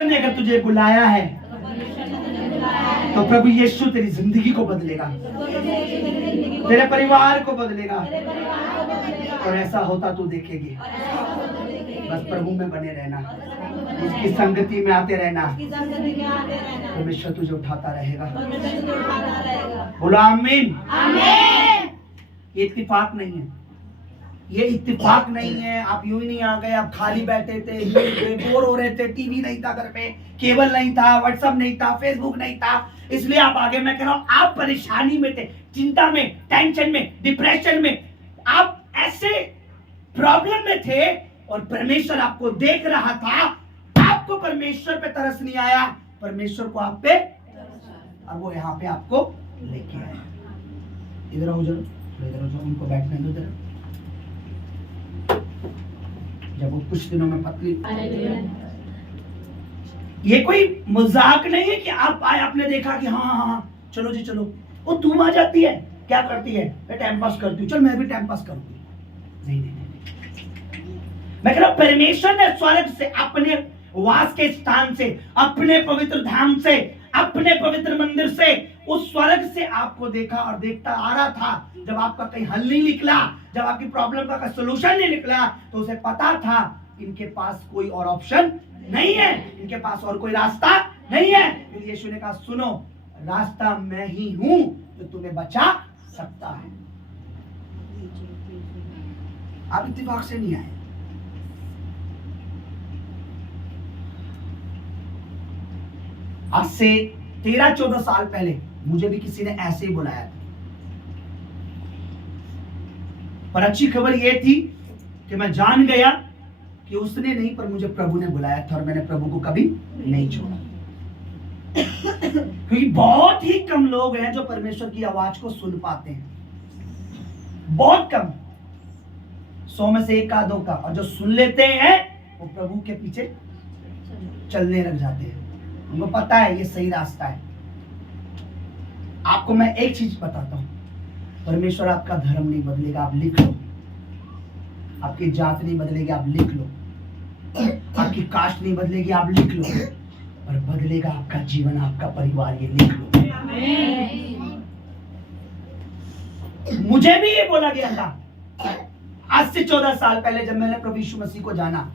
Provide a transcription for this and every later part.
ने अगर तुझे बुलाया है तो प्रभु यीशु तेरी जिंदगी को बदलेगा, तेरे परिवार को बदलेगा, और ऐसा होता तू देखेगी। बस प्रभु में बने रहना, उसकी संगति में आते रहना, परमेश्वर तुझे उठाता रहेगा। बोलो आमीन। ये इत्तेफाक नहीं है, ये इत्तेफाक नहीं है। आप यूं ही नहीं आ गए, आप खाली बैठे थे, बोर हो रहे थे, टीवी नहीं था घर में, केबल नहीं था, व्हाट्सएप नहीं था, फेसबुक नहीं था, इसलिए आप आगे। मैं कह रहा हूं आप परेशानी में थे, चिंता में, टेंशन में, डिप्रेशन में, आप ऐसे प्रॉब्लम में थे और परमेश्वर आपको देख रहा था। आपको परमेश्वर पे तरस नहीं आया, परमेश्वर को आप पे, अब वो यहाँ पे आपको लेके आया। इधर हो जाओ, इधर हो जाओ, उनको बैठने दो जरा। जब वो कुछ दिनों में पतली, ये कोई मजाक नहीं है कि आप आए, आपने देखा कि हाँ हाँ हाँ चलो जी चलो, वो तुम आ जाती है, क्या करती है, मैं टाइम पास करती हूँ, चल मैं भी टाइम पास करूंगी। नहीं नहीं नहीं, मैं कह रहा हूं परमेश्वर ने स्वर्ग से, अपने वास के स्थान से, अपने पवित्र धाम से, अपने पवित्र मंदिर से, उस स्वर्ग से आपको देखा और देखता आ रहा था। जब आपका कहीं हल नहीं निकला, जब आपकी प्रॉब्लम का सोल्यूशन नहीं निकला, तो उसे पता था इनके पास कोई और ऑप्शन नहीं है, इनके पास और कोई रास्ता नहीं है। फिर यीशु ने कहा सुनो, रास्ता मैं ही हूं जो तुम्हें बचा सकता है। आप इत्तेफाक से नहीं आए। आज से 13-14 साल पहले मुझे भी किसी ने ऐसे ही बुलाया था, पर अच्छी खबर यह थी कि मैं जान गया कि उसने नहीं, पर मुझे प्रभु ने बुलाया था और मैंने प्रभु को कभी नहीं छोड़ा। क्योंकि बहुत ही कम लोग हैं जो परमेश्वर की आवाज को सुन पाते हैं, बहुत कम, 100 में से 1 आधों का। और जो सुन लेते हैं वो प्रभु के पीछे चलने लग जाते हैं, उनको पता है ये सही रास्ता है। आपको मैं एक चीज बताता हूं, परमेश्वर आपका धर्म नहीं बदलेगा, आप लिख लो। आपकी जात नहीं बदलेगी, आप लिख लो। आपकी कास्ट नहीं बदलेगी, आप लिख लो। और बदलेगा आपका जीवन, आपका परिवार, ये लिख लो। मुझे भी ये बोला गया था आज से 14 साल पहले, जब मैंने प्रभु यीशु मसीह को जाना,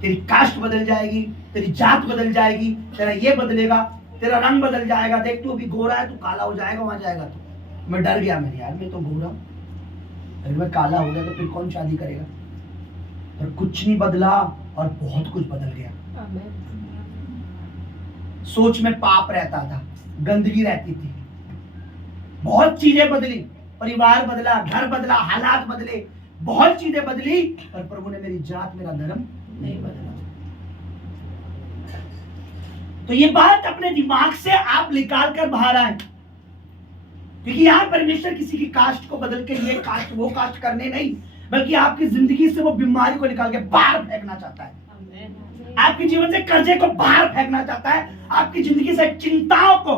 तेरी कास्ट बदल जाएगी, तेरी जात बदल जाएगी, तेरा ये बदलेगा, तेरा रंग बदल जाएगा। देख तू अभी गोरा है, तू काला हो जाएगा, वहां जाएगा तो। मैं डर गया, मैंने यार मैं तो गोरा हूं, अगर मैं काला हो गया तो फिर कौन शादी करेगा। पर कुछ नहीं बदला और बहुत कुछ बदल गया। सोच में पाप रहता था, गंदगी रहती थी, बहुत चीजें बदली, परिवार बदला, घर बदला, हालात बदले, बहुत चीजें बदली, पर प्रभु ने मेरी जात, मेरा धर्म नहीं बदला। तो ये बात अपने दिमाग से आप निकाल कर बाहर आए, क्योंकि यहाँ परमेश्वर किसी की कास्ट को बदल के ये कास्ट वो कास्ट करने नहीं, बल्कि आपकी जिंदगी से वो बीमारी को निकाल के बाहर फेंकना चाहता है। आपके जीवन से कर्जे को बाहर फेंकना चाहता है, आपकी जिंदगी से चिंताओं को,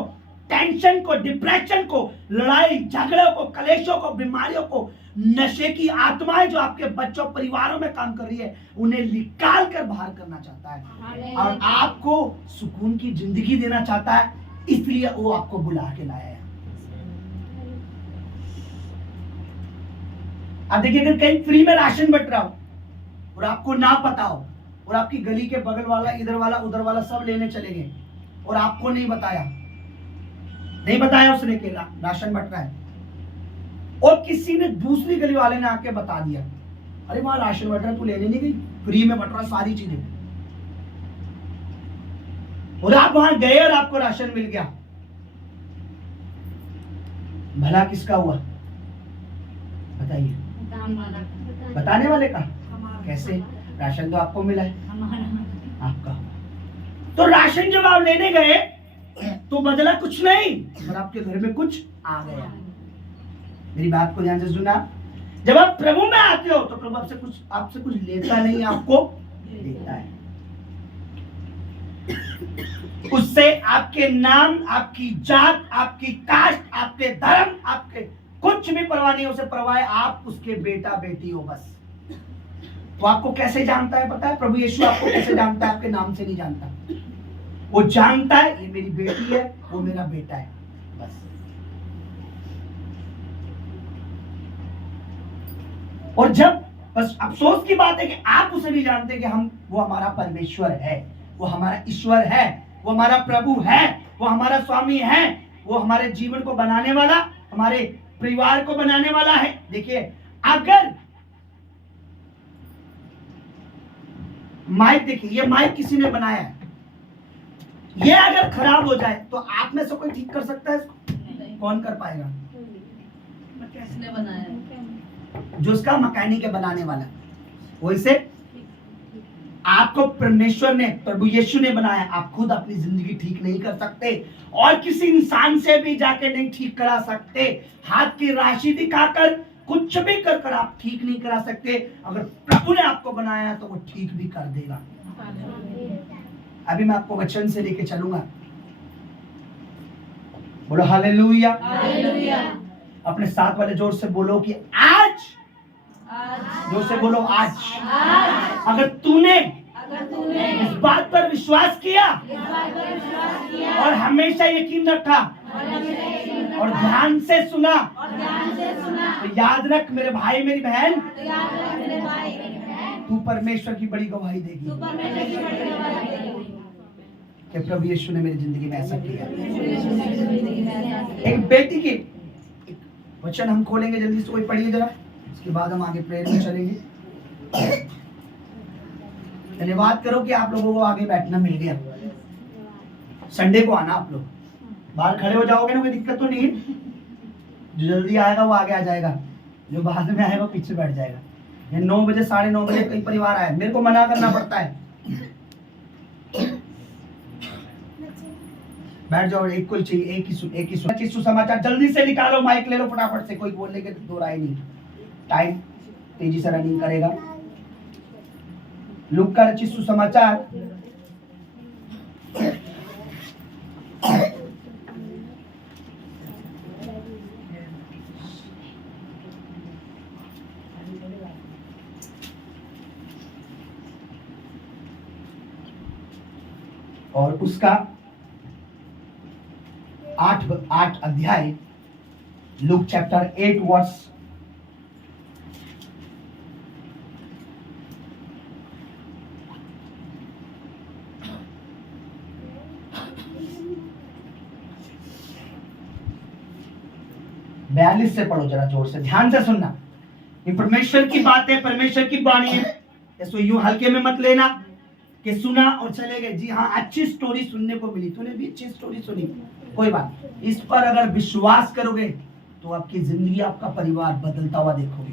टेंशन को, डिप्रेशन को, लड़ाई झगड़ों को, कलेशों को, बीमारियों को, नशे की आत्माएं जो आपके बच्चों, परिवारों में काम कर रही है, उन्हें निकाल कर बाहर करना चाहता है और आपको सुकून की जिंदगी देना चाहता है। इसलिए वो आपको बुला के लाया है। आप देखिए, अगर कहीं फ्री में राशन बट रहा हो और आपको ना पता हो, और आपकी गली के बगल वाला, इधर वाला, उधर वाला सब लेने चले गए और आपको नहीं बताया उसने कि राशन बट रहा है, और किसी ने, दूसरी गली वाले ने आके बता दिया, अरे वहां राशन बट रहा है, तू लेने नहीं गई, फ्री में बट रहा है सारी चीजें, और आप वहां गए और आपको राशन मिल गया, भला किसका हुआ बताइए? बताने वाले का। कैसे? राशन तो आपको मिला है, आपका। तो राशन जब आप लेने गए तो बदला कुछ नहीं, पर आपके घर में कुछ आ गया। मेरी बात को ध्यान से सुना। जब आप प्रभु में आते हो तो प्रभु आपसे कुछ लेता नहीं, आपको देता है। उससे आपके नाम, आपकी जात, आपकी कास्ट, आपके धर्म, आपके कुछ भी परवाह नहीं, उसे परवाह है आप उसके बेटा बेटी हो बस। तो आपको कैसे जानता है पता है? प्रभु यीशु आपको कैसे जानता है? आपके नाम से नहीं जानता, वो जानता है ये मेरी बेटी है, वो मेरा बेटा है, बस। और जब बस अफसोस की बात है कि आप उसे नहीं जानते कि वो हमारा परमेश्वर है, वो हमारा ईश्वर है, वो हमारा प्रभु है, वो हमारा स्वामी है, वो हमारे जीवन को बनाने वाला, हमारे परिवार को बनाने वाला है। देखिए, अगर माइक, देखिए ये माइक किसी ने बनाया है, ये अगर खराब हो जाए तो आप में से कोई ठीक कर सकता है इसको? कौन कर पाएगा? किसने बनाया? जो उसका मैकेनिक है, बनाने वाला। वैसे आपको परमेश्वर ने, प्रभु यीशु ने बनाया। आप खुद अपनी जिंदगी ठीक नहीं कर सकते और किसी इंसान से भी जाके नहीं ठीक करा सकते। हाथ की राशि दिखाकर कुछ भी कर आप ठीक नहीं करा सकते। अगर प्रभु ने आपको बनाया तो वो ठीक भी कर देगा। अभी मैं आपको वचन से लेके चलूंगा। बोलो हालेलुया। हालेलुया। अपने साथ वाले जोर से बोलो कि आज, जोर से बोलो आज। अगर तूने इस बात पर विश्वास किया और हमेशा यकीन रखा और ध्यान से सुना, तो याद रख मेरे भाई मेरी बहन, तू परमेश्वर की बड़ी गवाही देगी कि प्रभु यीशु ने मेरी जिंदगी में ऐसा किया। एक बेटी की वचन हम खोलेंगे, जल्दी से कोई पढ़िए जरा, उसके बाद हम आगे प्रेयर में चलेंगे। धन्यवाद करो कि आप लोगों को आगे बैठना मिल गया। संडे को आना, आप लोग बाहर खड़े हो जाओगे ना, कोई दिक्कत तो नहीं है। जो जल्दी आएगा वो आगे आ जाएगा, जो बाद में आएगा वो पीछे बैठ जाएगा। 9 बजे 9:30 बजे कई परिवार आए, मेरे को मना करना पड़ता है। बैठ जाओ, एक कोई चाहिए, एक ही सुसमाचार जल्दी से निकालो, माइक ले लो फटाफट से, कोई बोलने के दो राय नहीं। टाइम तेजी से रनिंग करेगा। लूका का रचित सुसमाचार और उसका 8 अध्याय, लूक चैप्टर 8 वर्स 42 से पढ़ो, जरा जोर से ध्यान से सुनना। ये परमेश्वर की बात है, परमेश्वर की वाणी है। इसको यूं हल्के में मत लेना कि सुना और चले गए। जी हाँ, अच्छी स्टोरी सुनने को मिली, तूने भी अच्छी स्टोरी सुनी, कोई बात। इस पर अगर विश्वास करोगे तो आपकी जिंदगी, आपका परिवार बदलता हुआ देखोगे।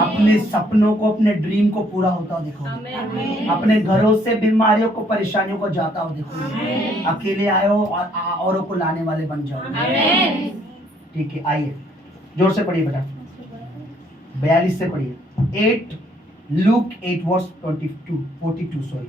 अपने सपनों को, अपने ड्रीम को पूरा होता हुआ देखोगे। अपने घरों से बीमारियों को, परेशानियों को जाता हुआ देखोगे। अकेले आए हो और औरों को लाने वाले बन जाओगे। ठीक है, आइए जोर से पढ़िए बेटा, 42 से पढ़िए। Look 8 versus 42 sorry.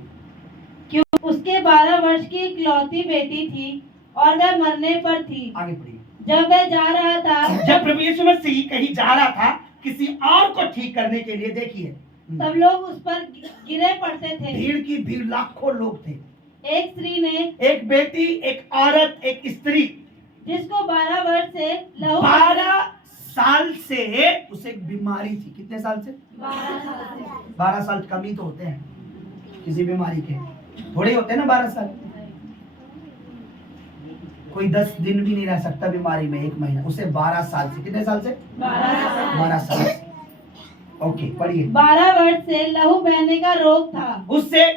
क्यों उसके 12 वर्ष की इकलौती बेटी थी और वह मरने पर थी। आगे पढ़िए। जब वह जा रहा था, जब प्रभु यीशु मसीह कहीं जा रहा था किसी और को ठीक करने के लिए, देखिए तब लोग उस पर गिरे पड़ते थे। भीड़ की भीड़, लाखों लोग थे। एक स्त्री ने, एक बेटी, एक औरत, एक स्त्री, जिसको 12 वर्ष से लहू, 12 साल से उसे एक बीमारी थी। कितने साल से? 12 साल। कम ही तो होते हैं किसी बीमारी के, थोड़े होते हैं ना 12 साल। कोई 10 दिन भी नहीं रह सकता बीमारी में, 1 महीना। उसे 12 साल से, कितने साल से? 12 साल से। ओके, पढ़िए। 12 वर्ष से लहू बहने का रोग था। उससे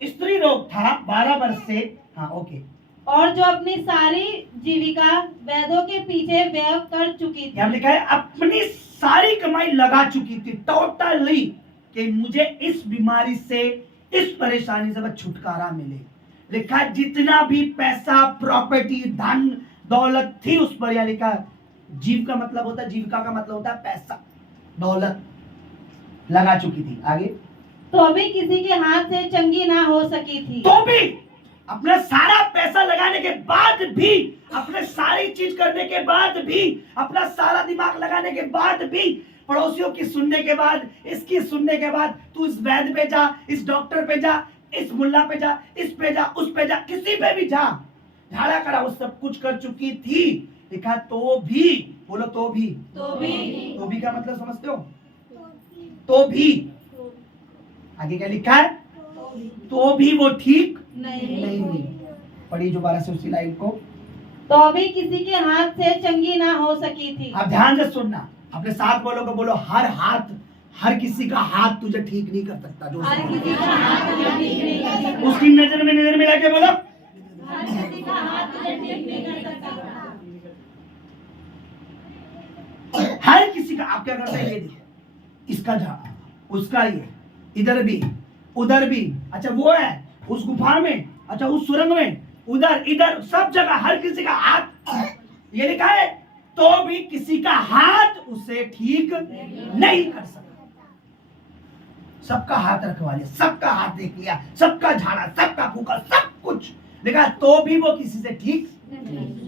स्त्री रोग था 12 वर्ष से। हाँ, ओके। और जो अपनी सारी जीविका वैद्यों के पीछे व्यय कर चुकी थी। यहाँ लिखा है अपनी सारी कमाई लगा चुकी थी टोटली, कि मुझे इस बीमारी से, इस परेशानी से छुटकारा मिले। लिखा है जितना भी पैसा, प्रॉपर्टी, धन दौलत थी उस पर, यहाँ लिखा जीव का मतलब होता है, जीविका का मतलब होता है पैसा दौलत, लगा चुकी थी। आगे। तो भी किसी के हाथ से चंगी ना हो सकी थी। तो भी अपना सारा पैसा लगाने के बाद भी, अपने सारी चीज करने के बाद भी, अपना सारा दिमाग लगाने के बाद भी, पड़ोसियों की सुनने के बाद, इसकी सुनने के बाद, तू इस वैद्य पे जा, इस डॉक्टर पे जा, इस मुल्ला पे जा, इस पे जा, उस पे जा, किसी पे भी जा, झाड़ा करा, वो सब कुछ कर चुकी थी। लिखा तो भी, बोलो तो भी। तो भी का मतलब समझते हो? तो भी आगे क्या लिखा है? तो भी वो ठीक नहीं हुई। पढ़ी दोबारा से उसी लाइन को। तो भी किसी के हाथ से चंगी ना हो सकी थी। अब ध्यान से सुनना, अपने साथ बोलोगे, बोलो हर हाथ, हर किसी का हाथ तुझे ठीक नहीं कर सकता। जो उसकी नजर में नजर मिला के बोलो, हर किसी का। आप क्या करते हैं? ये देखो, इसका झाड़ा, उसका ये, इधर भी, उधर भी, अच्छा वो है उस गुफा में, अच्छा उस सुरंग में, उधर इधर सब जगह हर किसी का हाथ। ये लिखा है तो भी किसी का हाथ उसे ठीक नहीं कर सका। सबका हाथ रखवा लिया, सबका हाथ देख लिया, सबका झाड़ा, सबका फूका, सब कुछ लिखा, तो भी वो किसी से ठीक नहीं।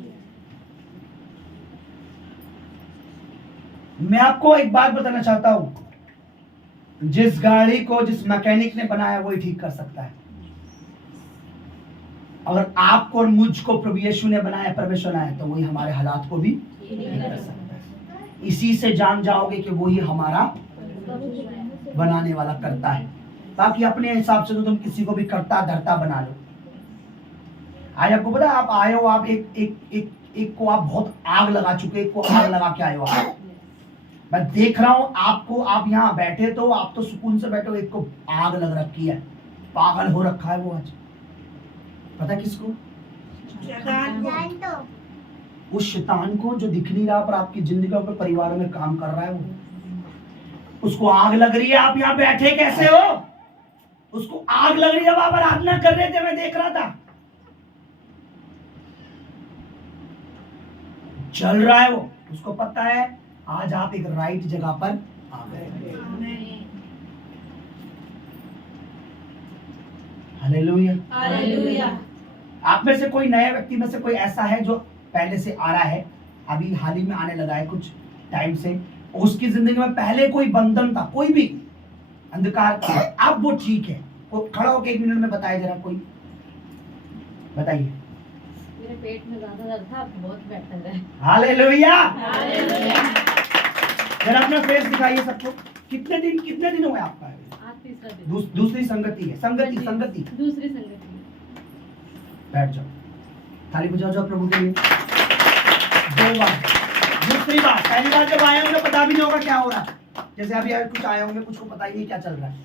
मैं आपको एक बात बताना चाहता हूं, जिस गाड़ी को जिस मैकेनिक ने बनाया वही ठीक कर सकता है। अगर आपको और मुझको प्रभु यीशु ने बनाया, परमेश्वर बनाया, तो वही हमारे हालात को भी ठीक कर सकता है। इसी से जान जाओगे कि वही हमारा बनाने वाला करता है। बाकी अपने हिसाब से तो तुम किसी को भी करता धरता बना लो। आज आपको पता है, आप आए हो, आप एक को आप बहुत आग लगा चुके, एक को आग लगा के आए हो आप। मैं देख रहा हूं आपको, आप यहाँ बैठे तो आप तो सुकून से बैठे हो, एक को आग लग रखी है, पागल हो रखा है वो। आज पता किसको? उस शैतान को जो दिख नहीं रहा पर आपकी जिंदगी और परिवारों में काम कर रहा है, वो उसको आग लग रही है। आप यहाँ बैठे कैसे हो? उसको आग लग रही है। जब आप आराधना कर रहे थे मैं देख रहा था, चल रहा है वो। उसको पता है आज आप एक राइट जगह पर आ गए। Hallelujah, hallelujah. आप में से कोई नया व्यक्ति में से कोई ऐसा है जो पहले से आ रहा है, अभी हाल ही में आने लगा है कुछ टाइम से, उसकी जिंदगी में पहले कोई बंधन था, कोई भी अंधकार था, अब वो ठीक है? वो खड़ा होकर 1 मिनट में बताए जरा, कोई बताइए। मेरे पेट में ज्यादा दर्द था, बहुत बेटर है। Hallelujah, hallelujah. जरा अपना फेस दिखाइए सबको। कितने दिन हुए आपका? आज तीसरा दिन। दूसरी संगति है, संगति दूसरी संगति। बैठ जाओ, थाली बजाओ जाओ प्रभु के लिए। 2 बार। दूसरी बार, पहली बार जब आए होंगे पता भी नहीं होगा क्या हो रहा है। जैसे अभी कुछ आए होंगे, कुछ को पता ही नहीं क्या चल रहा है,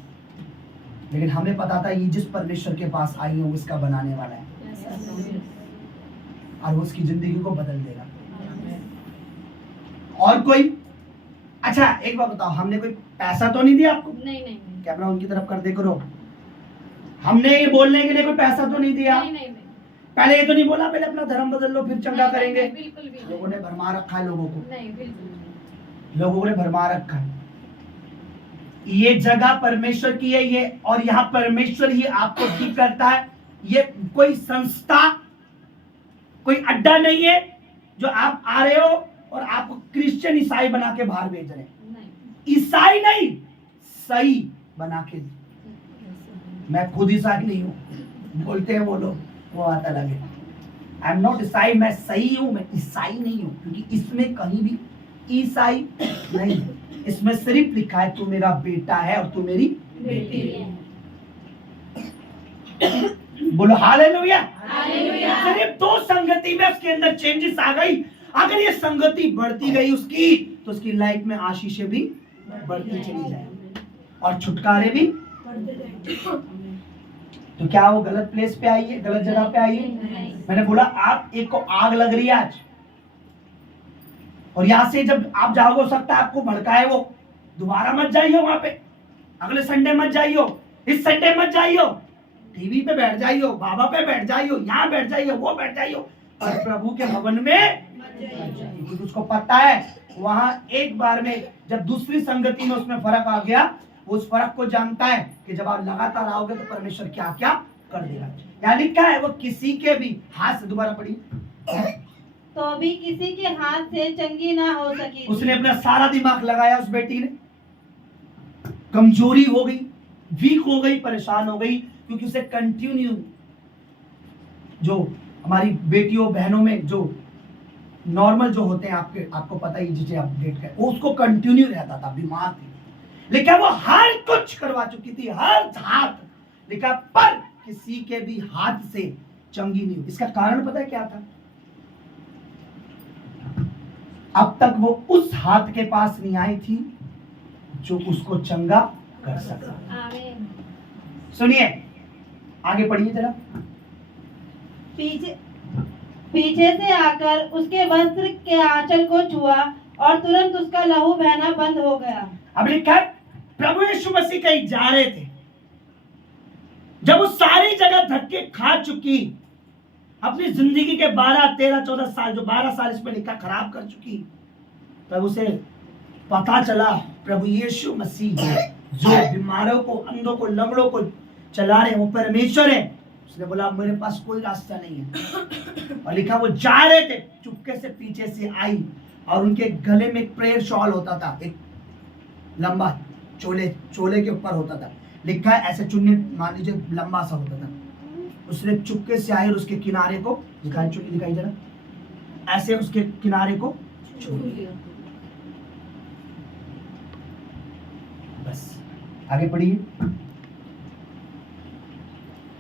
लेकिन हमें पता था ये जिस परमेश्वर के पास आई हो इसका बनाने वाला है और वो उसकी जिंदगी को बदल देगा। और कोई? अच्छा एक बात बताओ, हमने कोई पैसा तो नहीं दिया आपको? नहीं। कैमरा उनकी तरफ कर दे करो। हमने ये बोलने के लिए कोई पैसा तो नहीं दिया? नहीं। पहले ये तो नहीं बोला पहले अपना धर्म बदल लो फिर चंगा करेंगे? बिल्कुल भी लोगों ने भरमा रखा है, लोगों को नहीं, बिल्कुल लोगों ने भरमा रखा है। ये जगह परमेश्वर की है ये, और यहाँ परमेश्वर ही आपको ठीक करता है। ये कोई संस्था, कोई अड्डा नहीं है जो आप आ रहे हो और आपको क्रिश्चियन ईसाई बना के बाहर भेज रहे हैं। ईसाई नहीं, सही बना के। मैं खुद ईसाई नहीं हूँ, बोलते हैं वो लोग, वो आता लगे। आई एम नॉट ईसाई, मैं सही हूँ, मैं ईसाई नहीं हूँ, क्योंकि इसमें कहीं भी ईसाई नहीं है। इसमें सिर्फ लिखा है तू मेरा बेटा है और तू मेरी बेटी है। बोलो हालेलुया, हालेलुया। सिर्फ 2 संगति में उसके अंदर चेंजेस आ गई। अगर ये संगति बढ़ती गई उसकी, तो उसकी लाइफ में आशीषें भी बढ़ती चली जाएगी और छुटकारे भी। तो क्या वो गलत प्लेस पे आई है, गलत जगह पे आई है? मैंने बोला आप एक को आग लग रही है आज, और यहां से जब आप जाओगे हो सकता है आपको भड़काए वो। दोबारा मत जाइयो वहां पे, अगले संडे मत जाइयो, इस संडे मत जाइयो, टीवी पे बैठ जाइयो, बाबा पे बैठ जाइयो, यहाँ बैठ जाइयो, वो बैठ जाइयो, और प्रभु के भवन में क्योंकि उसको पता है वहां एक बार में जब दूसरी संगति में उसमें फर्क आ गया, उस फर्क को जानता है कि जब आप लगातार आओगे तो परमेश्वर क्या क्या कर देगा। यहाँ लिखा है वो किसी के भी हाथ से, दोबारा पढ़िए, तो भी किसी के हाथ से चंगी ना हो सकी। उसने अपना सारा दिमाग लगाया, उस बेटी ने कमजोरी हो गई, वीक हो गई, परेशान हो गई, क्योंकि उसे कंटिन्यू, जो हमारी बेटियों बहनों में जो नॉर्मल जो होते हैं, आपको पता ही, जिसे आप डेट कर, वो उसको कंटिन्यू रहता था, बीमार थी, लेकिन वो हर कुछ करवा चुकी थी, हर हाथ, लेकिन पर किसी के भी हाथ से चंगी नहीं हुई। इसका कारण पता है क्या था? अब तक वो उस हाथ के पास नहीं आई थी जो उसको चंगा कर सकता। सुनिए, आगे पढ़िए जरा। पीछे से आकर उसके वस्त्र के आंचल को छुआ और तुरंत उसका लहू बहना बंद हो गया। अब लिखा है प्रभु यीशु मसीह कहीं जा रहे थे, जब वो सारी जगह धक्के खा चुकी, अपनी जिंदगी के 12, 13, 14 साल, जो 12 साल इसमें लिखा खराब कर चुकी, तब उसे पता चला प्रभु यीशु मसीह जो बीमारों को, अंधों को, लंगड़ों को चला रहे, वो परमेश्वर है। उसने बोला मेरे पास कोई रास्ता नहीं है, और लिखा वो जा रहे थे, चुपके से पीछे से आई, और उनके गले में एक प्रेयर शॉल होता था, एक लंबा चोले के ऊपर होता था, लिखा है ऐसे चुन्नी, मान लीजिए लंबा सा होता था। उसने चुपके से आई और उसके किनारे को दिखाई, चुन्नी दिखाई जरा, ऐसे उसके किनारे को छू लिया। बस आगे पढ़िए,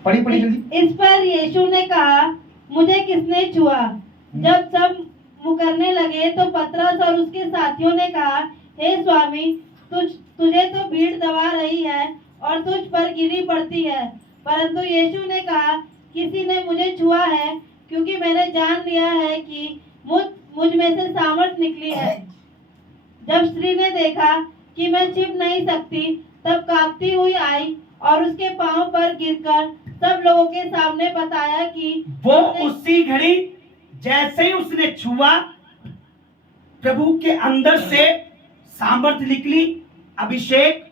पढ़ी जल्दी। इस पर यीशु ने कहा, मुझे किसने छुआ? जब सब मुकरने लगे तो पतरस और उसके साथियों ने कहा, हे स्वामी, तुझे तो भीड़ दबा रही है और तुझ पर गिरी पड़ती है। परंतु यीशु ने कहा, किसी ने मुझे छुआ है, क्योंकि मैंने जान लिया है कि मुझ में से सामर्थ निकली है। जब स्त्री ने देखा कि मैं छिप नहीं सकती, तब कांपती हुई आई और उसके पांव पर गिरकर सब लोगों के सामने बताया कि वो उसी घड़ी जैसे ही उसने छुआ, प्रभु के अंदर से सामर्थ्य निकली, अभिषेक,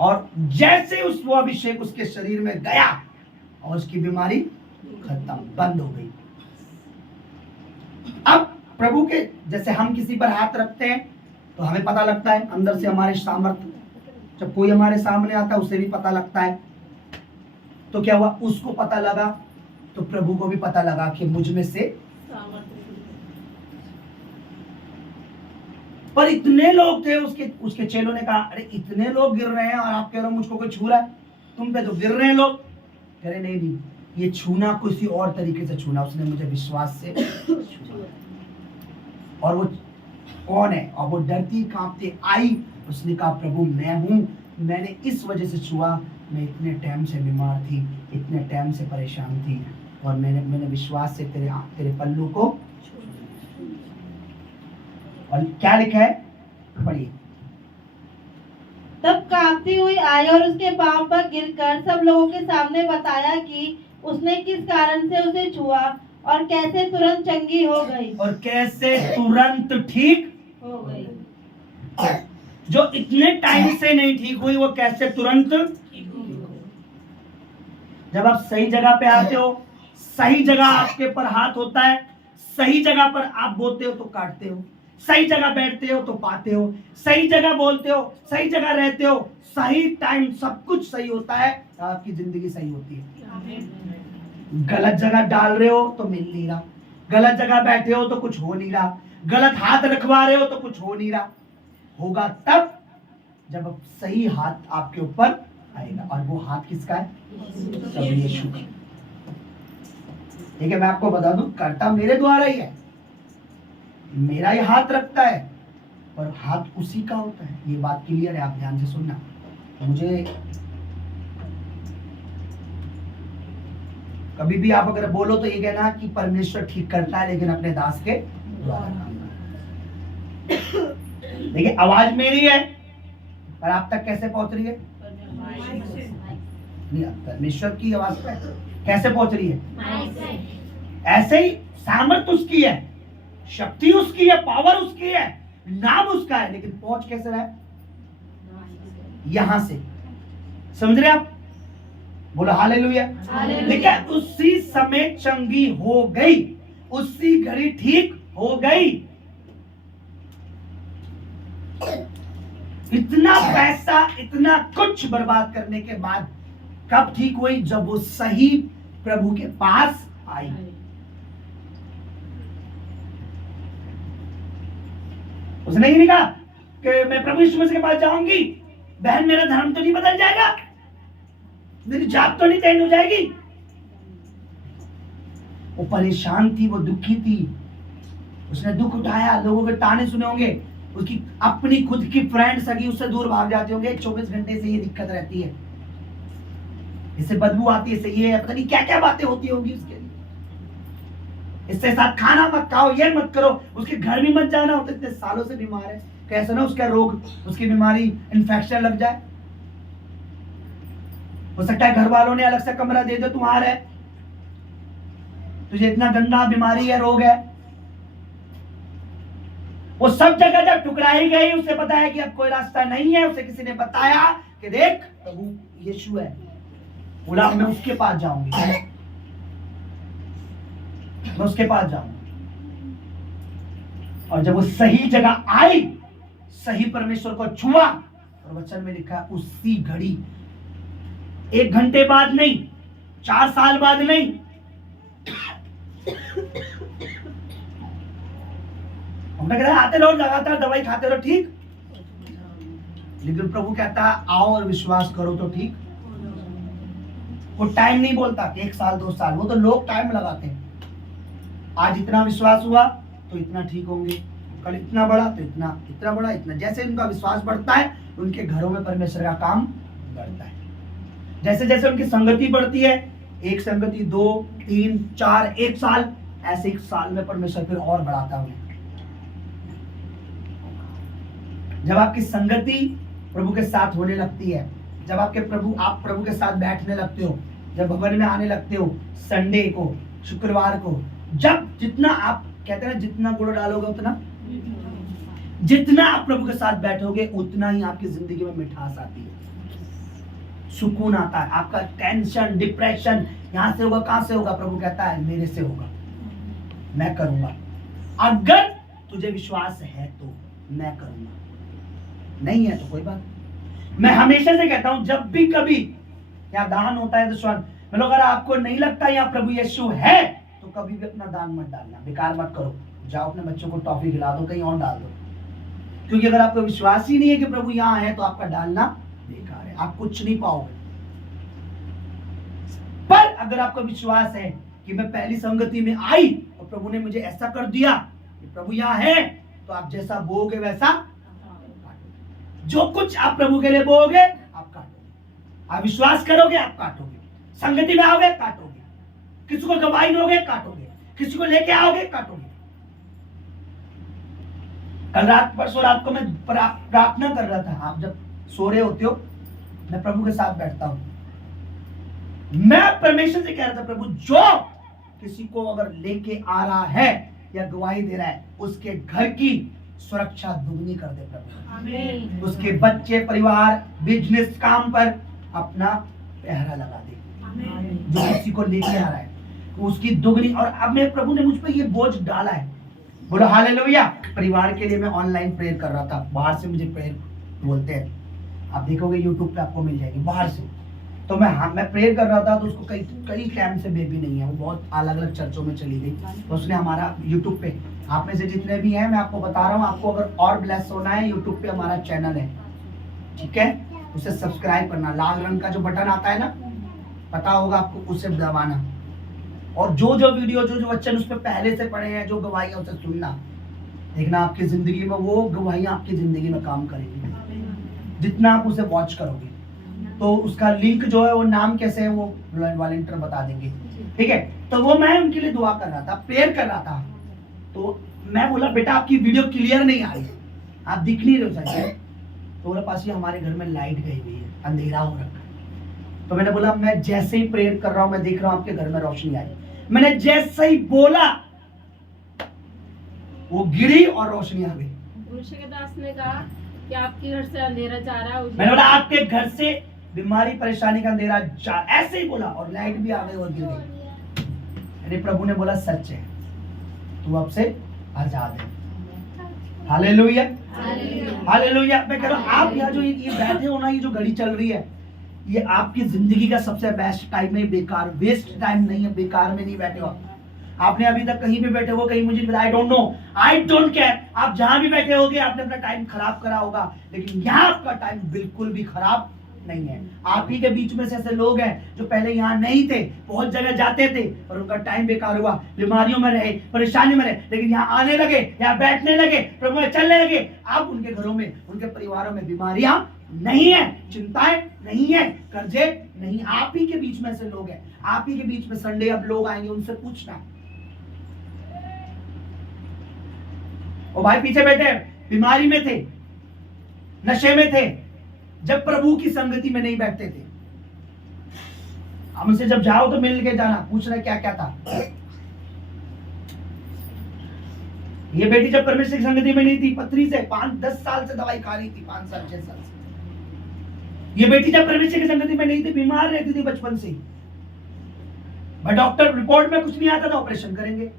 और जैसे वो अभिषेक उसके शरीर में गया और उसकी बीमारी खत्म, बंद हो गई। अब प्रभु के, जैसे हम किसी पर हाथ रखते हैं तो हमें पता लगता है अंदर से हमारे सामर्थ्य, जब कोई हमारे सामने आता है उसे भी पता लगता है। तो क्या हुआ, उसको पता लगा तो प्रभु को भी पता लगा कि मुझ में से, पर इतने लोग थे, उसके चेलों ने कहा, अरे इतने लोग गिर रहे हैं और आप कह रहे हो मुझको कोई छू रहा है, तुम पे तो गिर रहे हैं लोग। कह रहे नहीं, ये छूना किसी और तरीके से छूना, उसने मुझे विश्वास से छूना। और वो कौन है? और वो डरती कांपती आई, उसने कहा प्रभु मैं हूं, मैंने इस वजह से छुआ, मैं इतने टाइम से बीमार थी, इतने टाइम से परेशान थी, और मैंने विश्वास से तेरे पल्लू को। और क्या लिखा है, पढ़िए। तब कांपती हुई आई और उसके पांव पर गिरकर सब लोगों के सामने बताया कि उसने किस कारण से उसे छुआ और कैसे तुरंत चंगी हो गई। और कैसे तुरंत ठीक हो गई। जो इतने टाइम से नहीं ठीक हुई, वो कैसे तुरंत ठीक हो गई। जब आप सही जगह पे आते हो, सही जगह आपके पर हाथ होता है, सही जगह पर आप बोलते हो तो काटते हो, सही जगह बैठते हो तो पाते हो, सही जगह बोलते हो, सही जगह रहते हो, सही टाइम, सब कुछ सही होता है, आपकी जिंदगी सही होती है। गलत जगह डाल रहे हो तो मिल नहीं रहा, गलत जगह बैठे हो तो कुछ हो नहीं रहा, गलत हाथ रखवा रहे हो तो कुछ हो नहीं रहा। होगा तब जब सही हाथ आपके ऊपर आएगा, और वो हाथ किसका है? प्रभु यीशु का। ठीक है, मैं आपको बता दूं, करता मेरे द्वारा ही है, मेरा ही हाथ रखता है, पर हाथ उसी का होता है। ये बात क्लियर है, आप ध्यान से सुनना। मुझे कभी भी आप अगर बोलो तो ये कहना कि परमेश्वर ठीक करता है, लेकिन अपने दास के द्वारा काम करता है। देखिए, आवाज मेरी है, पर आप तक कैसे पहुंच रही है? परमेश्वर की आवाज पे कैसे पहुंच रही है? ऐसे ही सामर्थ उसकी है, शक्ति उसकी है, पावर उसकी है, नाम उसका है, लेकिन पहुंच कैसे रहा है? यहां से। समझ रहे आप? बोलो हालेलुया। लेकिन उसी समय चंगी हो गई, उसी घड़ी ठीक हो गई। इतना पैसा, इतना कुछ बर्बाद करने के बाद कब ठीक हुई? जब वो सही प्रभु के पास आई। उसने ये नहीं कहा कि मैं प्रभु यीशु मसीह के पास जाऊंगी, बहन मेरा धर्म तो नहीं बदल जाएगा, मेरी जात तो नहीं चेंज हो जाएगी। वो परेशान थी, वो दुखी थी, उसने दुख उठाया, लोगों के ताने सुने होंगे, उसकी अपनी खुद की फ्रेंड सगी उससे दूर भाग जाते होंगे। 24 घंटे से ये दिक्कत रहती है, इससे बदबू आती है, इससे ये पता नहीं क्या क्या बातें होती होंगी उसके लिए। इससे साथ खाना मत खाओ, ये मत करो, उसके घर भी मत जाना, होता इतने सालों से बीमार है, कैसे ना उसका रोग, उसकी बीमारी, इन्फेक्शन लग जाए। हो सकता है घर वालों ने अलग से कमरा दे दो, तुम्हारा है, तुझे इतना गंदा बीमारी है, रोग है। वो सब जगह जब ठुकराई गई, उसे पता है कि अब कोई रास्ता नहीं है। उसे किसी ने बताया कि देख प्रभु यीशु है, बोला मैं उसके पास जाऊंगी, मैं उसके पास जाऊंगी। और जब वो सही जगह आई, सही परमेश्वर को छुआ, और वचन में लिखा उसी घड़ी, 1 घंटे बाद नहीं, 4 साल बाद नहीं, हमने कहा आते रहो, लगातार दवाई खाते रहो, ठीक। लेकिन प्रभु कहता है आओ और विश्वास करो तो ठीक। वो टाइम नहीं बोलता कि 1 साल 2 साल, वो तो लोग टाइम लगाते हैं। आज इतना विश्वास हुआ तो इतना ठीक होंगे, कल इतना बड़ा तो इतना, इतना बड़ा, इतना। जैसे उनका विश्वास बढ़ता है, उनके घरों में परमेश्वर का काम बढ़ता है। जैसे जैसे उनकी संगति बढ़ती है, 1 संगति, 2, 3, 4, 1 साल, ऐसे 1 साल में परमेश्वर फिर और बढ़ाता है। जब आपकी संगति प्रभु के साथ होने लगती है, जब आप प्रभु के साथ बैठने लगते हो, जब भवन में आने लगते हो, संडे को, शुक्रवार को, जब जितना आप कहते हैं जितना गुड़ डालोगे उतना, जितना आप प्रभु के साथ बैठोगे उतना ही आपकी जिंदगी में मिठास आती है, सुकून आता है। आपका टेंशन, डिप्रेशन यहां से होगा, कहां से होगा? प्रभु कहता है मेरे से होगा, मैं करूंगा। अगर तुझे विश्वास है तो मैं करूंगा, नहीं है तो कोई बात। मैं हमेशा से कहता हूं, जब भी कभी यहाँ दान होता है तो मतलब अगर आपको नहीं लगता यहाँ प्रभु यीशु है तो कभी भी अपना दान मत डालना, बेकार मत करो। जाओ अपने बच्चों को टॉफी खिला दो, कहीं और डाल दो, क्योंकि अगर आपको विश्वास ही नहीं है कि प्रभु यहाँ है तो आपका डालना बेकार है, आप कुछ नहीं पाओगे। पर अगर आपको विश्वास है कि मैं पहली संगति में आई और प्रभु ने मुझे ऐसा कर दिया कि प्रभु यहाँ है, तो आप जैसा बोओगे वैसा, जो कुछ आप प्रभु के लिए बोओगे आप काटोगे। आप विश्वास करोगे आप काटोगे, संगति में आओगे काटोगे, किसी को गवाही दोगे काटोगे, किसी को लेके आओगे काटोगे। कल रात, परसों रात को मैं प्रार्थना कर रहा था, आप जब सो रहे होते हो, मैं प्रभु के साथ बैठता हूं, मैं परमेश्वर से कह रहा था प्रभु जो किसी को अगर लेके आ रहा है या गवाही दे रहा है, उसके घर की सुरक्षा दुगनी कर दे प्रभु। आमीन। उसके बच्चे, परिवार, बिजनेस, काम पर अपना पहरा लगा दे। आमीन। जो किसी को लेके आ रहा है उसकी दुगनी। और अब मैं, प्रभु ने मुझ पर ये बोझ डाला है, बोलो हालेलुया। परिवार के लिए मैं ऑनलाइन प्रेयर कर रहा था, बाहर से मुझे प्रेयर बोलते हैं, आप देखोगे यूट्यूब पे आपको मिल जाएगी बाहर से। तो मैं प्रेयर कर रहा था, तो उसको कई टाइम से बेबी नहीं है, वो बहुत अलग अलग चर्चों में चली गई, तो उसने हमारा यूट्यूब पे, आप में से जितने भी हैं मैं आपको बता रहा हूँ, आपको अगर और ब्लेस होना है, यूट्यूब पे हमारा चैनल है, ठीक है, उसे सब्सक्राइब करना, लाल रंग का जो बटन आता है ना, पता होगा आपको, उसे दबाना। और जो जो वीडियो, जो जो वचन उस पर पहले से पढ़े हैं, जो गवाहियां, उसे सुनना, देखना आपकी जिंदगी में वो गवाहियां आपकी जिंदगी में काम करेंगी जितना आप उसे वॉच करोगे। तो उसका लिंक जो है, वो नाम कैसे है वो वॉलंटियर बता देंगे, ठीक है। तो वो मैं उनके लिए दुआ कर रहा था, प्रेयर कर रहा था, तो मैं बोला बेटा आपकी वीडियो क्लियर नहीं आ रही, आप दिख नहीं रहे सर। तो बोला पास हमारे घर में लाइट गई हुई है, अंधेरा हो रखा है। तो मैंने बोला मैं जैसे ही प्रेयर कर रहा हूँ, मैं देख रहा हूँ आपके घर में रोशनी आई। मैंने जैसे ही बोला वो गिरी और रोशनी आ गई। दास ने कहा कि आपके घर से अंधेरा जा रहा है। मैंने बोला आपके घर से बीमारी परेशानी का अंधेरा जा, ऐसे ही बोला, और लाइट भी आ गई और गिर गई। प्रभु ने बोला सच है, तू अब से आजाद है। Hallelujah, hallelujah. मैं कह रहा हूँ आप यहाँ जो ये बैठे हो ना, ये जो घड़ी चल रही है, ये आपकी जिंदगी का सबसे बेस्ट टाइम है। बेकार वेस्ट टाइम नहीं है, बेकार में नहीं बैठे हो आप। आपने अभी तक कहीं भी बैठे हो, कहीं मुझे I don't know, I don't care, आप जहां भी बैठे होगे आपने अपना टाइम खराब करा होगा, लेकिन यहाँ आपका टाइम बिल्कुल भी खराब नहीं है। आप ही के बीच में से ऐसे लोग हैं जो पहले यहाँ नहीं थे, बहुत जगह जाते थे और उनका टाइम बेकार हुआ, बीमारियों में रहे, परेशानी में रहे, लेकिन यहाँ आने लगे, यहाँ बैठने लगे, प्रभु में चलने लगे। अब उनके घरों में, उनके परिवारों में बीमारियां नहीं है, चिंताएं नहीं है, कर्जे नहीं। आप ही के बीच में ऐसे लोग हैं, आप ही के बीच में संडे अब लोग आएंगे, उनसे पूछना, ओ भाई पीछे बैठे बीमारी में थे, नशे में थे, जब प्रभु की संगति में नहीं बैठते थे। हमसे जब जाओ तो मिल के जाना, पूछना क्या क्या था। ये बेटी जब परमेश्वर की संगति में नहीं थी, पथरी से 5-10 साल से दवाई खा रही थी, 5 साल 6 साल से। ये बेटी जब परमेश्वर की संगति में नहीं थी, बीमार रहती थी बचपन से। भाई डॉक्टर रिपोर्ट में कुछ नहीं आता था, ऑपरेशन करेंगे।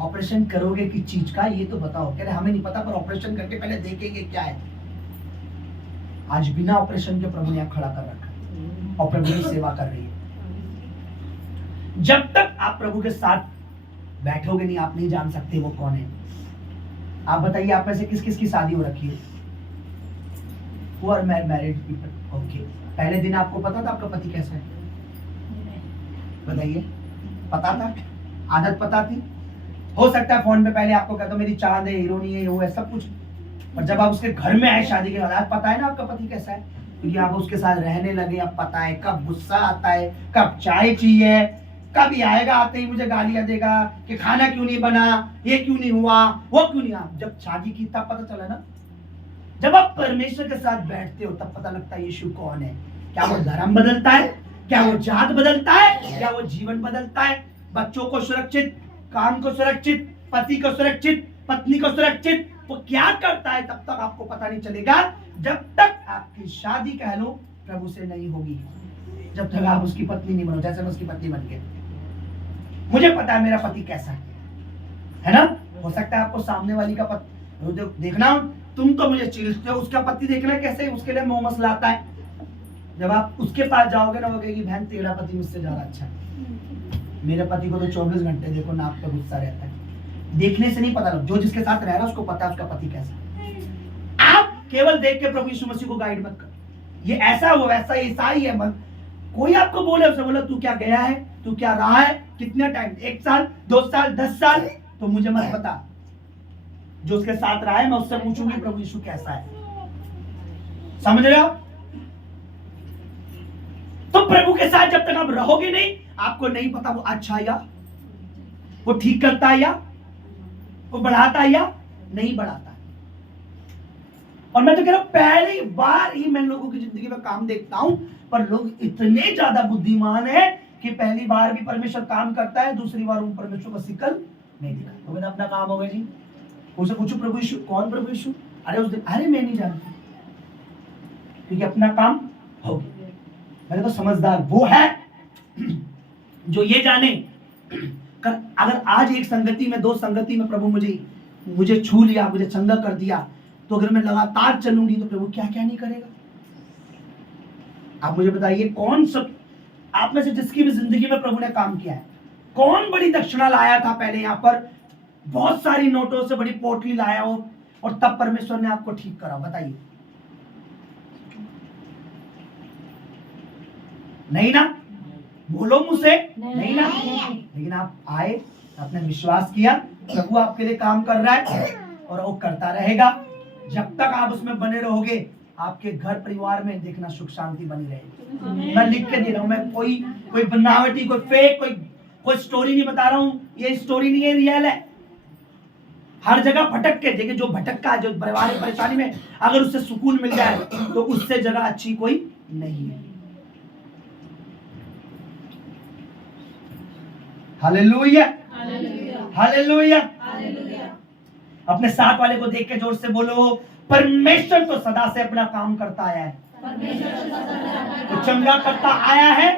ऑपरेशन करोगे किस चीज का ये तो बताओ। कह रहे हमें नहीं पता, पर ऑपरेशन करके पहले देखेंगे क्या है। आज बिना ऑपरेशन के प्रभु ने खड़ा कर रखा और प्रभु की सेवा कर रही है। जब तक आप प्रभु के साथ बैठोगे नहीं, आप नहीं जान सकते वो कौन है। आप बताइए, आप में से किस किस की शादी हो रखी है? और मैरिड पीपल, ओके। पहले दिन आपको पता था आपका पति कैसा है? बताइए, पता था? आदत पता थी? हो सकता है फोन पे पहले आपको कहता मेरी चांद है, हीरोनी है, वो है, सब कुछ। और जब आप उसके घर में आए शादी के बाद, पता है ना आपका पति कैसा है, क्योंकि आप उसके साथ रहने लगे। अब पता है कब गुस्सा आता है, कब चाय चाहिए, कब ये आएगा, आते ही मुझे गालियां देगा कि खाना क्यों नहीं बना, ये क्यों नहीं हुआ, वो क्यों नहीं। आप जब शादी की तब पता चला ना। जब आप परमेश्वर के साथ बैठते हो तब पता लगता है यीशु कौन है। क्या वो धर्म बदलता है? क्या वो जात बदलता है? क्या वो जीवन बदलता है? बच्चों को सुरक्षित, काम को सुरक्षित, पति को सुरक्षित, पत्नी को सुरक्षित, वो क्या करता है तब तक आपको पता नहीं चलेगा, जब तक आपकी शादी कह लो प्रभु से नहीं होगी, जब तक आप उसकी पत्नी नहीं बनो। जैसे मैं उसकी पत्नी बन गया, मुझे पता है मेरा पति कैसा है ना। हो सकता है आपको सामने वाली का पति देखना, तुम तो मुझे चिढ़ते हो, उसका पति देखना कैसे, उसके लिए मोह मसला आता है। जब आप उसके पास जाओगे ना, वो कहेगी बहन तेरा पति मुझसे ज्यादा अच्छा है, मेरे पति को तो 24 घंटे देखो नाक पे गुस्सा रहता है। देखने से नहीं पता लगता, जो जिसके साथ रह रहा है उसको पता है उसका पति कैसा है। आप केवल देख के प्रभु यीशु मसीह को गाइड मत कर, ये ऐसा हो वैसा, ऐसा ही है मत। कोई आपको बोले, उसे बोला तू क्या गया है, तू क्या रहा है, कितना टाइम, 1 साल 2 साल 10 साल, तो मुझे मत बता। जो उसके साथ रहा है मैं उससे पूछूंगी प्रभु यीशु कैसा है। समझ रहे हो? तो प्रभु के साथ जब तक आप रहोगे नहीं, आपको नहीं पता वो अच्छा है या वो ठीक करता है, या वो बढ़ाता है या नहीं बढ़ाता है। और मैं तो कह रहा हूं पहली बार ही मैं लोगों की जिंदगी में काम देखता हूं, पर लोग इतने ज्यादा बुद्धिमान है कि पहली बार भी परमेश्वर काम करता है, दूसरी बार उन परमेश्वर को सिकल नहीं दिखा। तो मैंने अपना काम हो गया जी, उसे पूछो प्रभु यीशु कौन, प्रभु यीशु, अरे उस दिन, अरे मैं नहीं जानती, क्योंकि अपना काम हो गया। मैंने तो समझदार वो है जो ये जाने कर, अगर आज एक संगति में, 2 संगति में प्रभु मुझे छू लिया, मुझे चंगा कर दिया, तो अगर मैं लगातार चलूंगी तो प्रभु क्या क्या नहीं करेगा। आप मुझे बताइए, कौन सब आप में से जिसकी भी जिंदगी में प्रभु ने काम किया है, कौन बड़ी दक्षिणा लाया था पहले, यहाँ पर बहुत सारी नोटों से बड़ी पोटली लाया हो और तब परमेश्वर ने आपको ठीक करा, बताइए। नहीं ना, बोलो मुझसे, नहीं ना। लेकिन आप आए, आपने विश्वास किया, प्रभु आपके लिए काम कर रहा है और वो करता रहेगा। जब तक आप उसमें बने रहोगे, आपके घर परिवार में देखना सुख शांति बनी रहेगी। मैं लिख के दे रहा हूं, मैं कोई बनावटी, कोई फेक, कोई स्टोरी नहीं बता रहा हूं। ये स्टोरी नहीं है, रियल है। हर जगह भटक के देखिए, जो भटका है, जो परिवार की परेशानी में, अगर उससे सुकून मिल जाए तो उससे जगह अच्छी कोई नहीं है। Hallelujah, hallelujah. अपने साथ वाले को देख के जोर से बोलो, परमेश्वर तो सदा से अपना काम करता आया है, वो चंगा करता आया है,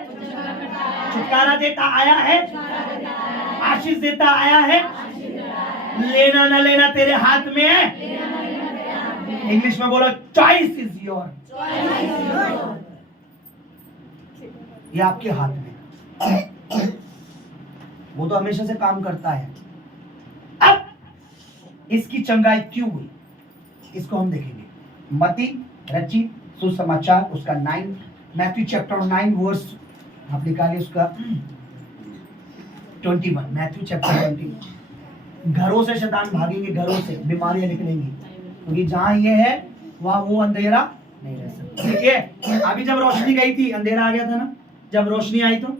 छुटकारा देता आया है, आशीष देता आया है। लेना ना लेना तेरे हाथ में है। इंग्लिश में बोलो, चॉइस इज योर। ये आपके हाथ में। वो तो हमेशा से काम करता है। अब इसकी चंगाई क्यों हुई, इसको हम देखेंगे। मती रची सुसमाचार उसका 9, मैथ्यू चैप्टर 9 वर्स आप निकालिए उसका 21। Matthew chapter 20। घरों से शैतान भागेंगे, घरों से बीमारियां निकलेंगी, क्योंकि जहां ये है वहां वो अंधेरा नहीं रह सकता। ठीक है, अभी जब रोशनी गई थी अंधेरा आ गया था ना, जब रोशनी आई तो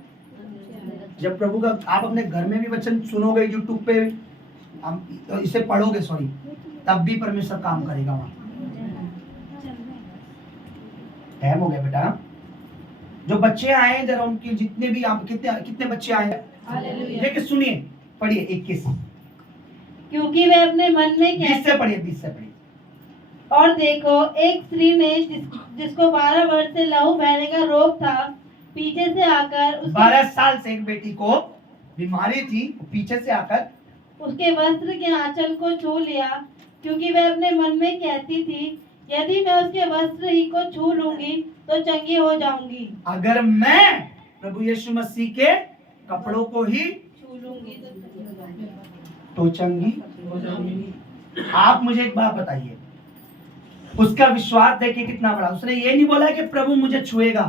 जब प्रभु का आप अपने घर में भी वचन सुनोगे, यूट्यूब पे तो इसे पढ़ोगे, सॉरी, तब भी परमेश्वर काम करेगा वहां। टाइम हो गया बेटा। जो बच्चे आए जरा उनके जितने भी आप कितने बच्चे आए देखिए, सुनिए, पढ़िए 21। क्योंकि वे अपने मन में 20 से पढ़िए, 20 से पढ़िए। और देखो, एक स्त्री ने जिसको 12 वर्ष से लहू बहने का रोग था, पीछे से आकर 12 साल से एक बेटी को बीमारी थी, पीछे से आकर उसके वस्त्र के आंचल को छू लिया, क्योंकि वह अपने मन में कहती थी, यदि मैं उसके वस्त्र ही को छू लूंगी तो चंगी हो जाऊंगी। अगर मैं प्रभु यीशु मसीह के कपड़ों को ही छू लूंगी तो चंगी हो जाऊंगी। आप मुझे एक बात बताइए, उसका विश्वास देखिए कितना बड़ा। उसने ये नहीं बोला कि प्रभु मुझे छुएगा,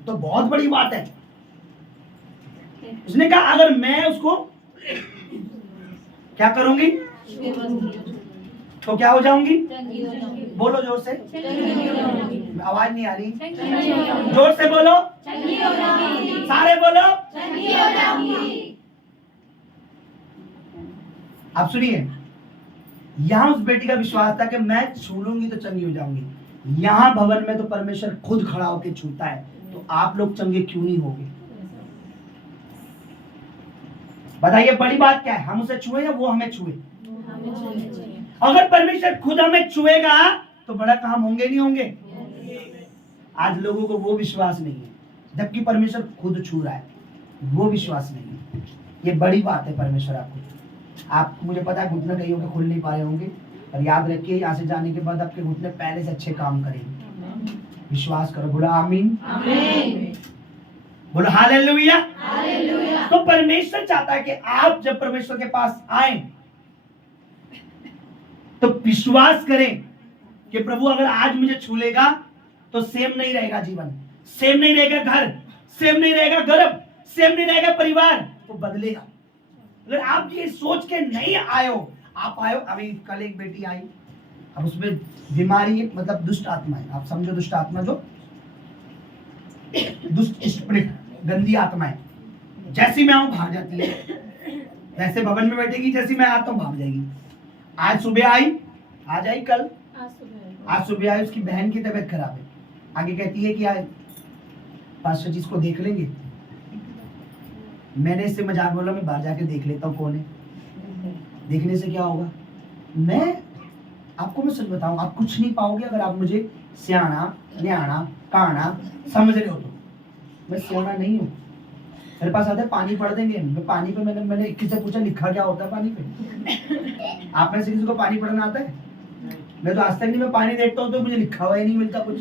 तो बहुत बड़ी बात है। उसने कहा अगर मैं उसको क्या करूंगी तो क्या हो जाऊंगी। बोलो जोर से, आवाज नहीं आ रही, जोर से बोलो, सारे बोलो। आप सुनिए, यहां उस बेटी का विश्वास था कि मैं छू लूंगी तो चंगी हो जाऊंगी। यहां भवन में तो परमेश्वर खुद खड़ा होकर छूता है, तो आप लोग चंगे क्यों नहीं होगे? बताइए बड़ी बात क्या है, हम उसे छुए या वो हमें छुए? अगर परमेश्वर खुद हमें छुएगा तो बड़ा काम होंगे नहीं होंगे? आज लोगों को वो विश्वास नहीं है, जबकि परमेश्वर खुद छू रहा है, वो विश्वास नहीं है। ये बड़ी बात है। परमेश्वर आप मुझे पता है घुटने कहीं होकर खुल नहीं पा रहे होंगे, पर याद रखिए यहाँ से जाने के बाद आपके घुटने पहले से अच्छे काम करेंगे। विश्वास करो, बोलो आमीन, बोलो हालेलुया। तो परमेश्वर चाहता है कि आप जब परमेश्वर के पास आए तो विश्वास करें कि प्रभु अगर आज मुझे छू लेगा तो सेम नहीं रहेगा जीवन, सेम नहीं रहेगा घर, सेम नहीं रहेगा गर्भ, सेम नहीं रहेगा परिवार, तो बदलेगा। अगर आप ये सोच के नहीं आयो, आप आयो, अभी कल एक बेटी आई, अब उसमें बीमारी मतलब दुष्ट आत्मा है, आप समझो दुष्ट आत्मा, जो दुष्ट स्पिरिट, गंदी आत्मा है। जैसी मैं आऊं भाग जाती है, जैसे भवन में बैठेगी, जैसी मैं आता हूं भाग जाएगी। आज सुबह आई, आज आई कल, आज सुबह आई, उसकी बहन की तबीयत खराब है, आगे कहती है कि आज पास्टर जी इसको देख लेंगे। मैंने इससे मजाक बोला, मैं बाहर जाके देख लेता हूँ कौन है, देखने से क्या होगा। मैं सच बताऊं, आप कुछ नहीं पाओगे अगर आप मुझे सियाना न्याना काना समझ रहे हो तो। मैं सियाना नहीं हूँ, मेरे पास आते पानी पढ़ देंगे, मैं पानी पे मैंने किसी से पूछा लिखा क्या होता है पानी पे? आप में से किसी को पानी पढ़ना आता है? मैं तो आज तक नहीं, मैं पानी देखता हूँ तो मुझे लिखा हुआ ही नहीं मिलता कुछ।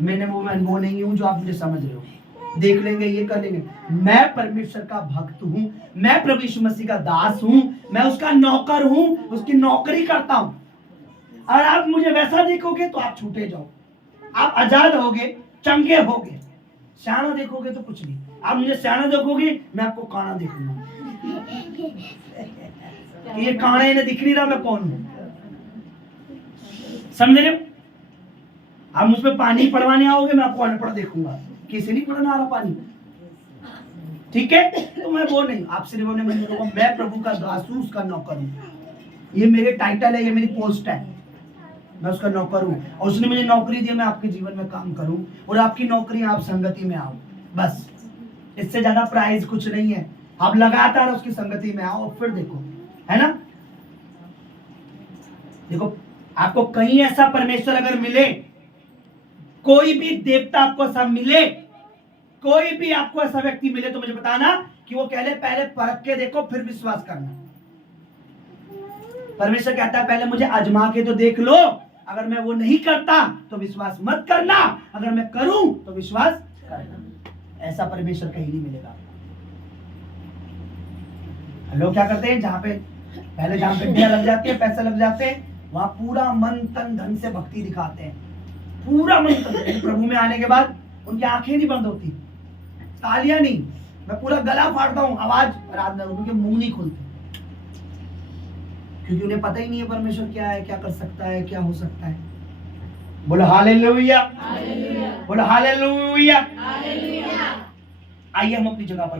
मैं वो नहीं हूँ जो आप मुझे समझ रहे हो। देख लेंगे, ये कर लेंगे। मैं परमेश्वर का भक्त हूँ, मैं प्रभु यीशु मसीह का दास हूँ, मैं उसका नौकर हूँ, उसकी नौकरी करता हूँ। और आप मुझे वैसा देखोगे तो आप छूटे जाओ, आप आजाद होगे, चंगे होगे। सियाना देखोगे तो कुछ नहीं, आप मुझे सियाना देखोगे, मैं आपको काना देखूंगा। ये काना इन्हें दिख नहीं रहा मैं कौन हूँ, समझ रहे हो? आप मुझ पे पानी पड़वाने आओगे, मैं आपको अनपढ़ देखूंगा, किसी नहीं पढ़ना आ रहा पानी, ठीक है? तो मैं वो नहीं, आप सिर्फ अपने मन में रखो, मैं प्रभु का दास हूँ, उसका नौकर हूँ। ये मेरे टाइटल है, ये मेरी पोस्ट है, मैं उसका नौकर हूँ, और उसने मुझे नौकरी दी, मैं आपके जीवन में काम करूँ और आपकी नौकरी आप संगति में आओ, बस। इससे ज्यादा प्राइज कुछ नहीं है। आप लगातार उसकी संगति में आओ और फिर देखो, है ना? देखो, आपको कहीं ऐसा परमेश्वर अगर मिले, कोई भी देवता आपको ऐसा मिले, कोई भी आपको ऐसा व्यक्ति मिले, तो मुझे बताना कि वो कह ले पहले परख के देखो फिर विश्वास करना। परमेश्वर कहता है पहले मुझे आजमा के तो देख लो, अगर मैं वो नहीं करता तो विश्वास मत करना, अगर मैं करूं तो विश्वास करना। ऐसा परमेश्वर कहीं नहीं मिलेगा। लोग क्या करते हैं, जहां पे गड्डियां लग जाती है, पैसे लग जाते हैं, वहां पूरा मन तन धन से भक्ति दिखाते हैं, पूरा मन तन। लेकिन प्रभु में आने के बाद उनकी आंखें नहीं बंद होती, तालियां नहीं, मैं पूरा गला फाड़ता हूं, आवाज आराधना, उनके मुंह नहीं खुलते, क्योंकि उन्हें पता ही नहीं है परमेश्वर क्या है, क्या कर सकता है, क्या हो सकता है। बोलो हालेलुया, बोलो हालेलुया। आइए हम अपनी जगह पर